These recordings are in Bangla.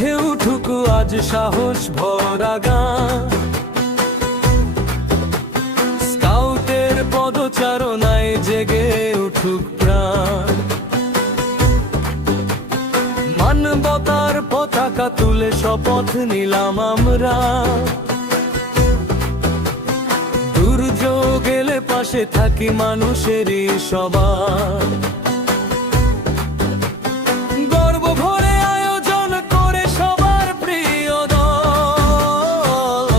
উঠে উঠুক আজ সাহস ভরা গান, স্কাউটের পদচারণায় জেগে উঠুক প্রাণ। মানবতার পতাকা তুলে শপথ নিলাম আমরা, দুর্যোগ এলে পাশে থাকি মানুষেরই সবার। গর্ব ভরে আয়োজন করে সবার প্রিয় দল,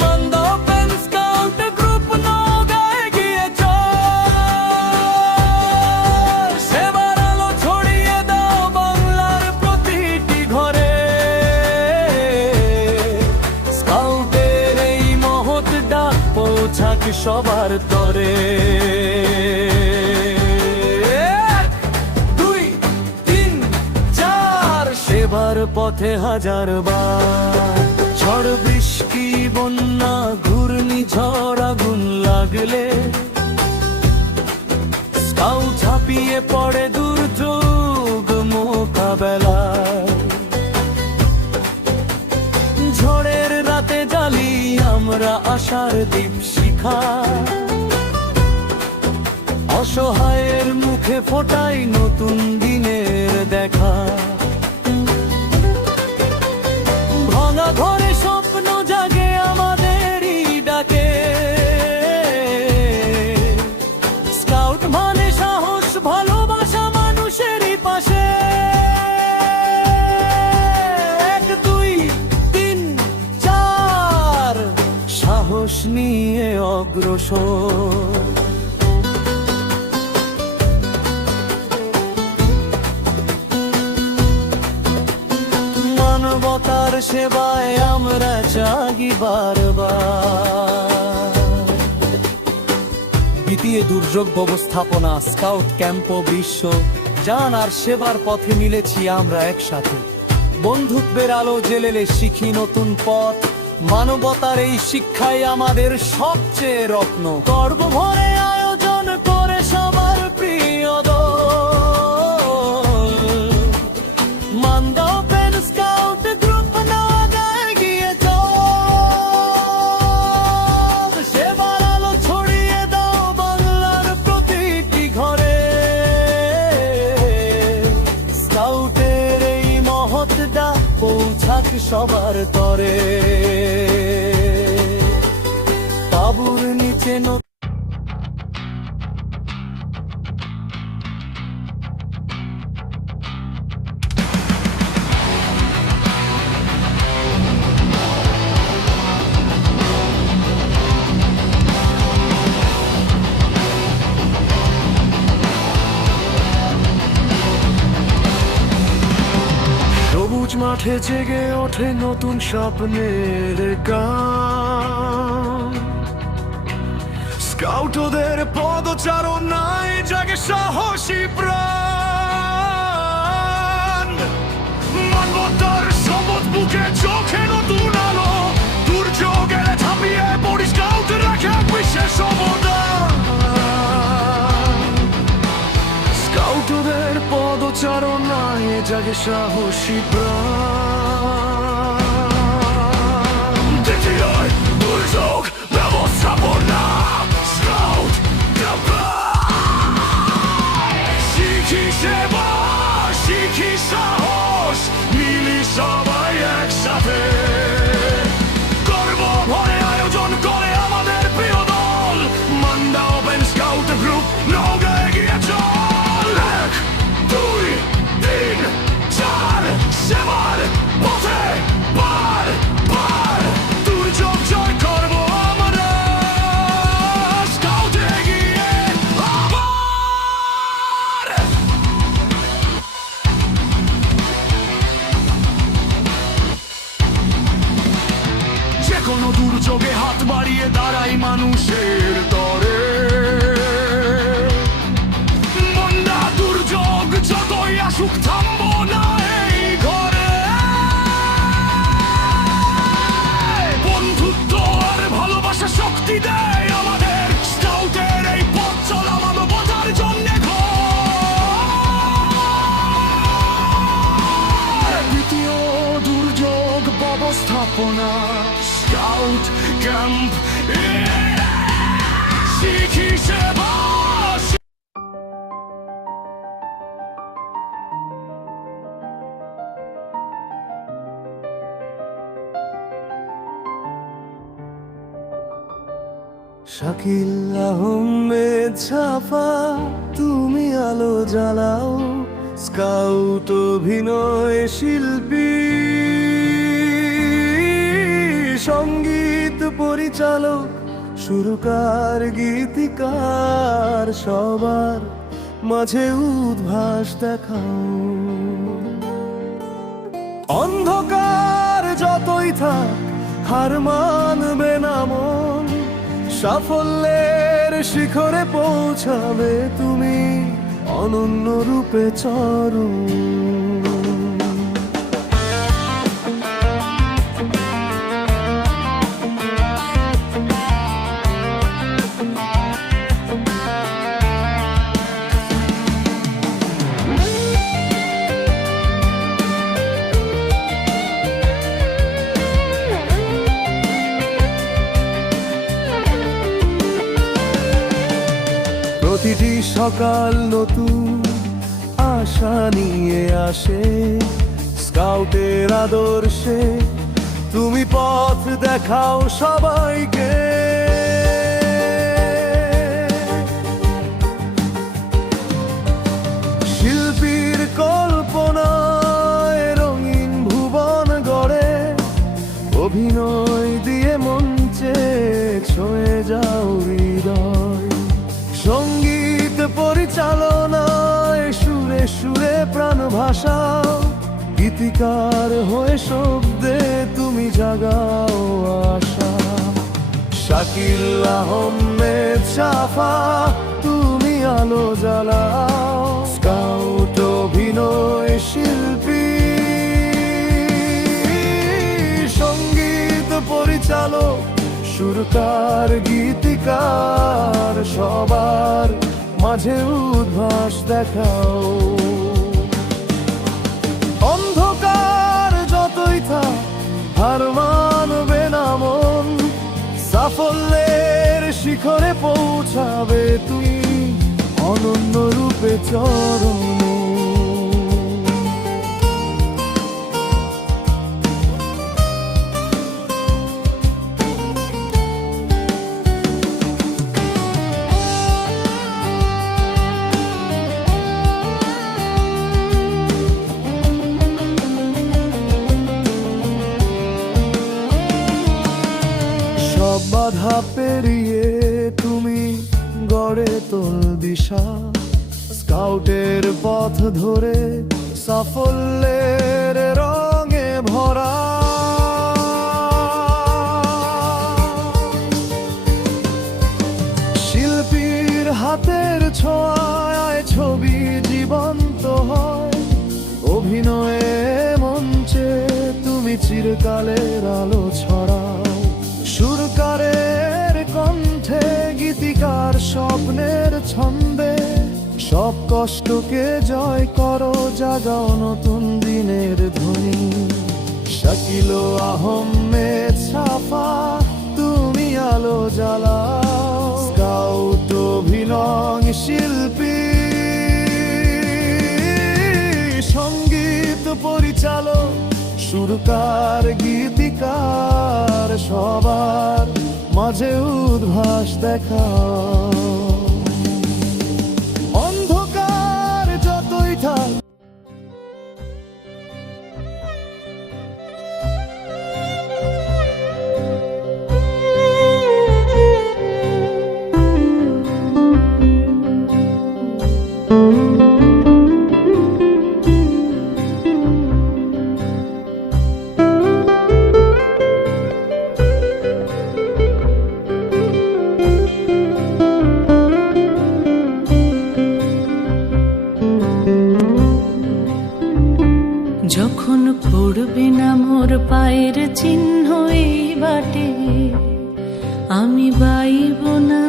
মান্দা ওপেন স্কাউট গ্রুপ নওগাঁয় গিয়ে চল। সেবার আলো ছড়িয়ে দাও বাংলার প্রতিটি ঘরে, স্কাউটের এই মহৎ ডাক পৌঁছাক সবার তরে। সেবার পথে হাজার বার ঝড় বৃষ্টি বন্যা ঘূর্ণিঝড় আগুন লাগলে, স্কাউট ঝাঁপিয়ে পড়ে দুর্যোগ মোকাবেলায়। ঝড়ের রাতে জ্বালি আমরা আশার দীপ শিখা, অসহায়ের মুখে ফোটাই নতুন দিনের দেখা। ঘরে স্বপ্ন জাগে আমাদেরই ডাকে, স্কাউট মানে সাহস ভালোবাসা মানুষেরই পাশে। 1 2 3 4 সাহস নিয়ে অগ্রসর। মানবতার সেবায় আমরা জাগি বারবার। বিতিয়ে দুর্যোগ ব্যবস্থাপনা, স্কাউট ক্যাম্প ও বিশ্ব জান আর সেবার পথে মিলেছি আমরা একসাথে। বন্ধুত্বের আলো জ্বেলে শিখি নতুন পথ, মানবতার এই শিক্ষাই আমাদের সবচেয়ে রত্ন। গর্ব ভরে আয়োজন করে সবার প্রিয় দল, মান্দা ওপেন স্কাউট গ্রুপ নওগাঁয় গিয়ে চল। সেবার আলো ছড়িয়ে দাও বাংলার প্রতিটি ঘরে, স্কাউটের এই মহৎ ডাক পৌঁছাক সবার তরে। তাঁবুর নিচে মাঠে জেগে ওঠে নতুন স্বপ্নের গান, স্কাউটদের পদচারণায় জাগে সাহসী প্রাণ। মানবতার শপথ বুকে চোখে নতুন আলো, দুর্যোগ এলে ঝাঁপিয়ে পড়ি, স্কাউট রাখে বিশেষ অবদান। স্কাউটদের পদচারণায় জাগে সাহসী প্রাণ। দুর্যোগ ব্যবস্থাপনা, স্কাউট শিখি সেবা, শিখি সাহস, মিলি সবাই একসাথে। গর্ব ভরে আয়োজন করে আমাদের প্রিয় দল, মান্দা ওপেন স্কাউট গ্রুপ নওগাঁয় গিয়ে চল। 1 2 3 4 সেবার পথে বার বার দুর্যোগ জয় করব আমরা, স্কাউটে গিয়ে আবার। যে কোনো দুর্যোগে হাত বাড়িয়ে দাঁড়াই মানুষের তরে। বন্যা দুর্যোগ যতই আসুক থামবো না এই ঘরে। বন্ধুত্ব আর ভালোবাসা শক্তি দেয় আমাদের, স্কাউটের এই পথ চলা মানবতার জন্যে ঘর। স্কাউট ক্যাম্প শিখি সেবা। শাকিল আহমেদ ছাফা, তুমি আলো জ্বালাও, স্কাউট অভিনয় শিল্পী, সঙ্গীত পরিচালক, সুরকার, গীতিকার, সবার মাঝে উদ্ভাস দেখাও। অন্ধকার যতই থাক হার মানবে না মন, সাফল্যের শিখরে পৌঁছাবে তুমি অনন্য রূপে চরণ। প্রতিটি সকাল নতুন আশা নিয়ে আসে, স্কাউটের আদর্শে তুমি পথ দেখাও সবাইকে। শিল্পীর কল্পনায় রঙিন ভুবন গড়ে, অভিনয় দিয়ে মঞ্চে ছুঁয়ে যাও হৃদয়। সঙ্গীত পরিচালনায় সুরে সুরে প্রাণ ভাষাও, গীতিকার হয়ে শব্দে তুমি জাগাও আশা। শাকিল আহমেদ ছাফা, তুমি আলো জ্বালাও, স্কাউট অভিনয় শিল্পী, সঙ্গীত পরিচালক, সুরকার, গীতিকার, সবার মাঝে উদ্ভাস দেখাও। অন্ধকার যতই থাক হার মানবে না মন, সাফল্যের শিখরে পৌঁছাবে তুমি অনন্য রূপে চরণ। সব বাধা পেরিয়ে তুমি গড়ে তোল দিশা, স্কাউটের পথ ধরে সাফল্যের রঙে ভরা। শিল্পীর হাতের ছোঁয়ায় ছবি জীবন্ত হয়, অভিনয়ে মঞ্চে তুমি চিরকালের আলো ছড়াও। সুরকারের কণ্ঠে, গীতিকার স্বপ্নের ছন্দে, সব কষ্টকে জয় করো, জাগাও নতুন দিনের ধ্বনি। শাকিল আহমেদ ছাফা, তুমি আলো জ্বালাও, স্কাউট অভিনয় শিল্পী, সঙ্গীত পরিচালক, সুরকার, গীতিকার, সবার মাঝে উদ্ভাস দেখাও। অন্ধকার যতই থাক যখন পড়বে না মোর পায়ের চিহ্ন এই বাটে, আমি বাইব না,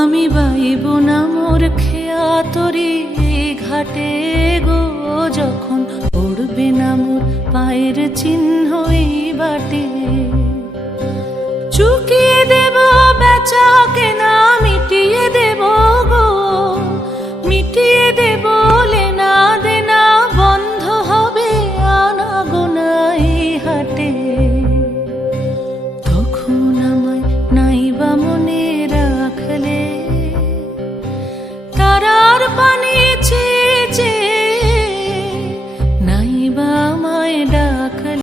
আমি বাইব না মোর খেয়া তরি ঘাটে গো। যখন পড়বে না মোর পায়ের চিহ্ন এই বাটে